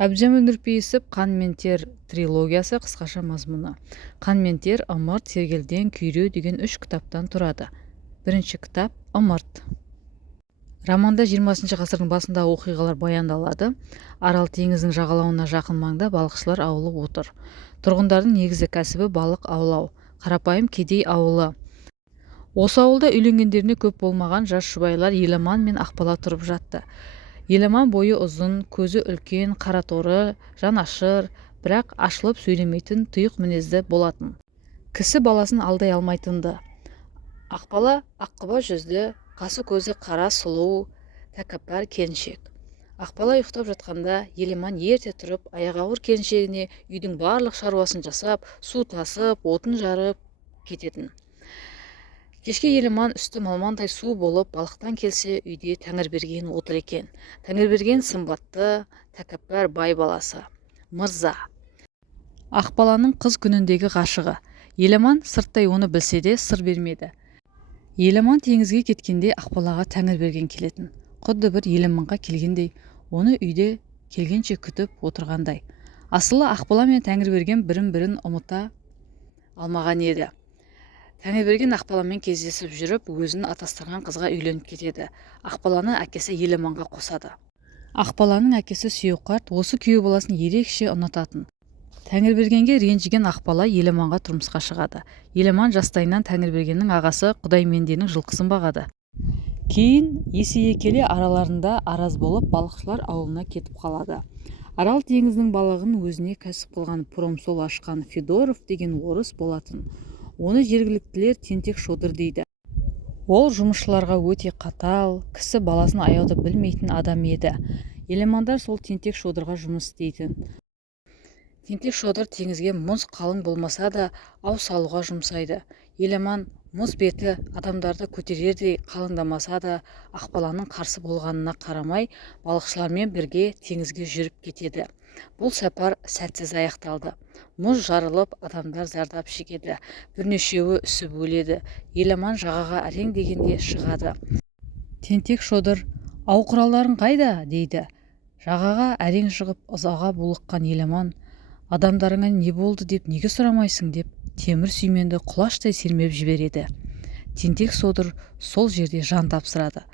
Әбдіжәміл Нұрпейісов «Қан мен тер» трилогиясы қысқаша мазмұны. «Қан мен тер», «Ымырт», «Сергелдең», «Күйреу» деген 3 кітаптан тұрады. Бірінші кітап «Ымырт». Романда 20 ғасырдың басындағы оқиғалар баяндалады. Арал теңізінің жағалауына жақын маңда балықшылар ауылы отыр. Тұрғындардың негізгі кәсібі балық аулау. Қарапайым кедей ауылы. Осы ауылда үйленгендеріне көп болмаған жас жұбайлар Еламан мен Ақбала тұрып жатты. Еламан бойы ұзын, көзі үлкен, қараторы, жанашыр, бірақ ашылып сөйлемейтін тұйық мінезді болатын. Кісі баласын алдай алмайтынды. Ақбала аққұба жүзді, қасы көзі қара сұлу, тәкаппар келіншек. Ақбала ұйықтап жатқанда Еламан ерте тұрып, аяғы ауыр келіншегіне үйдің барлық шаруасын жасап, су тасып, отын жарып кететін. Кешке Еламан үсті малмандай су болып, балықтан келсе үйде Тәңірберген отыр екен. Тәңірберген сымбатты, тәкаппар бай баласы, мырза. Ақбаланың қыз күніндегі ғашығы. Еламан сырттай оны білсе де сыр бермеді. Еламан теңізге кеткенде Ақбалаға Тәңірберген келетін. Құдды бір Еламанға келгендей, оны үйде келгенше күтіп отырғандай. Асылы Ақбала мен Тәңірберген бірін-бірін ұмыта алмаған еді. Тәңірберген Ақбаламен кездесіп жүріп, өзін атастырған қызға үйленіп кетеді. Ақбаланы әкесі Еламанға қосады. Ақбаланың әкесі Сүйеуқарт осы күйеу баласын ерекше ұнататын. Тәңірбергенге ренжіген Ақбала Еламанға тұрмысқа шығады. Еламан жастайынан Тәңірбергеннің ағасы Құдайменденің жылқысын бағады. Кейін есейе келе араларында араз болып, балықшылар ауылына кетіп қалады. Арал теңізінің балығын өзіне кәсіп қылған промсол ашқан Федоров деген орыс болатын. Оны жергіліктілер Тентек Шодыр дейді. Ол жұмысшыларға өте қатал, кісі баласын аяуды білмейтін адам еді. Еламандар сол Тентек Шодырға жұмыс істейтін. Тентек Шодыр теңізге мұз қалың болмаса да ау салуға жұмсайды. Еламан мұз беті адамдарды көтерердей қалыңдамаса да, Ақбаланың қарсы болғанына қарамай, балықшылармен бірге теңізге жүріп кетеді. Бұл сапар сәтсіз аяқталды. Мұз жарылып, адамдар зардап шегеді. Бірнешеуі үсіп өледі. Еламан жағаға әрең дегенде шығады. Тентек Шодыр, ау құралдарың қайда? дейді. Жағаға әрең шығып, ызаға булыққан Еламан, адамдарыңа не болды деп неге сұрамайсың деп, темір сүйменді құлаштай сермеп жібереді. Тентек Шодыр сол жерде жан тапсырады.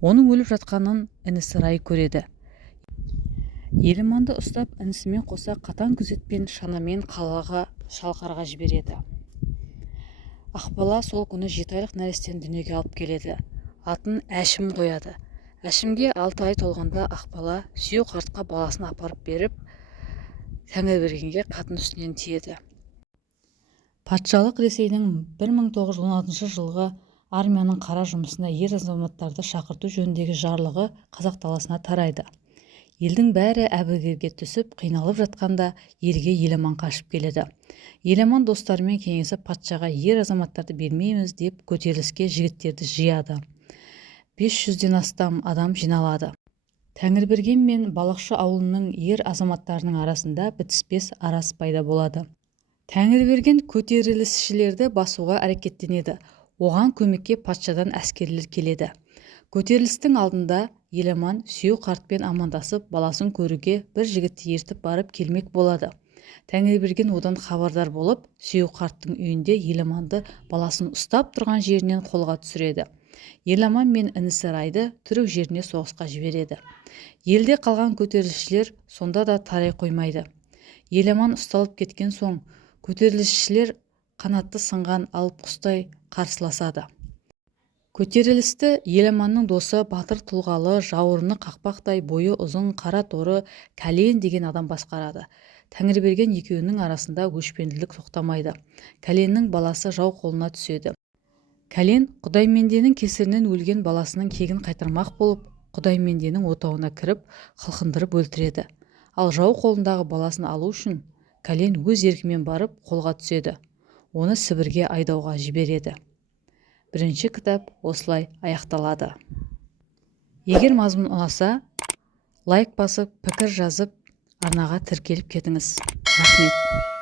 Оның өліп жатқанын інісі Рай көреді. Еламанды ұстап, інісімен қоса қатаң күзетпен шанамен қалаға шалқарға жібереді. Ақбала сол күні 7 айлық нәрестені дүниеге алып келеді. Атын Әшім қояды. Әшімге 6 ай толғанда Ақбала Сүйеуқартқа баласын апарып беріп, Тәңірбергенге қатын үстінен тиеді. Патшалық Ресейдің 1916 жылғы армияның қара жұмысына ер азаматтарды шақырту жөніндегі жарлығы қазақ даласына тарайды. Елдің бәрі әбігерге түсіп, қиналып жатқанда елге Еламан қашып келеді. Еламан достарымен кеңесіп патшаға ер азаматтарды бермейміз деп көтеріліске жігіттерді жияды. 500-ден астам адам жиналады. Тәңірберген мен балықшы ауылының ер азаматтарының арасында бітіспес араз пайда болады. Тәңірберген көтерілісшілерді басуға әрекеттенеді. Оған көмекке патшадан әскерлер келеді. Көтерілістің алдында Еламан Сүйеуқартпен амандасып, баласын көруге бір жігітті ертіп барып келмек болады. Тәңірберген одан хабардар болып, Сүйеуқарттың үйінде Еламанды баласын ұстап тұрған жерінен қолға түсіреді. Еламан мен інісі Райды түрік жеріне соғысқа жібереді. Елде қалған көтерілісшілер сонда да тарай қоймайды. Еламан ұсталып кеткен соң, көтерілісшілер қанатты сынған алып құстай қарсыласады. Көтерілісті Еламанның досы батыр тұлғалы, жауырыны қақпақтай, бойы ұзын, қара торы Кәлен деген адам басқарады. Тәңірберген екеуінің арасында өшпенділік тоқтамайды. Кәленнің баласы жау қолына түседі. Кәлен Құдайменденің кесірінен өлген баласының кегін қайтармақ болып, Құдайменденің отауына кіріп, қылқындырып өлтіреді. Ал жау қолындағы баласын алу үшін Кәлен өз еркімен барып қолға түседі. Оны Сібірге айдауға жібереді. Бірінші кітап осылай аяқталады. Егер мазмұн ұнаса, лайк басып, пікір жазып, арнаға тіркеліп кетіңіз. Рахмет.